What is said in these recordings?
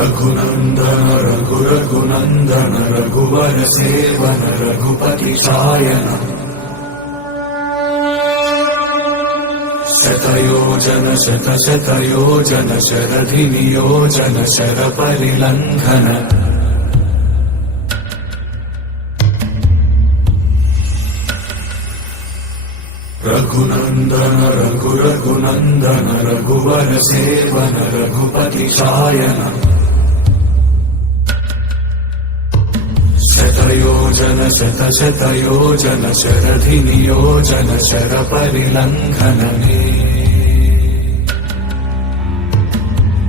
रघुनन्दन रघुरघुनन्दन रघुवर seven Raghupati चायन शतयोजन शतशतयोजन शरधि नियोजन शरपरिलङ्घन रघुनन्दन रघुरघुनन्दन रघुवर seven Raghupati चायन शतयोजन शतशतयोजन शरधि नियोजन शरपरिलङ्घन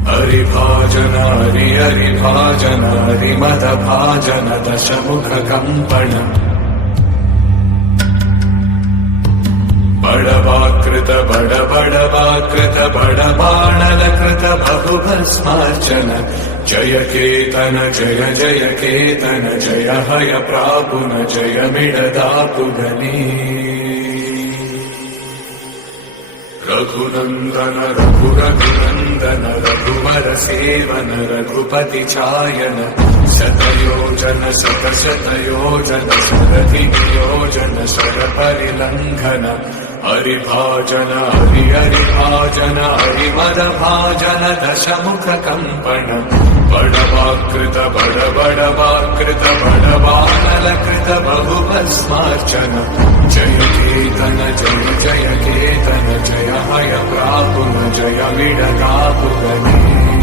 हरिभाजन हरिभाजन हरिमदभाजन दशमुख कम्पण बड़वाकृत बड़वाकृत बड़बाणलकृत बहुभस्मार्चन जय केतन जय जय केतन जय हय प्रापुन जय मिडदापुगनी रघुनन्दन रघुरघुनन्दन रघुवर सेवन रघुपति चायन शतयोजन शतशतयोजन शरधि नियोजन शरपरिलङ्घन हरिभाजन हरिभाजन हरिमदभाजन दशमुख कम्पण बड़वाकृत बड़वाकृत बड़बाणलकृत बहुभस्मार्चन जय केतन जय जय केतन जय हय प्रापुन जय मिडदापुगनी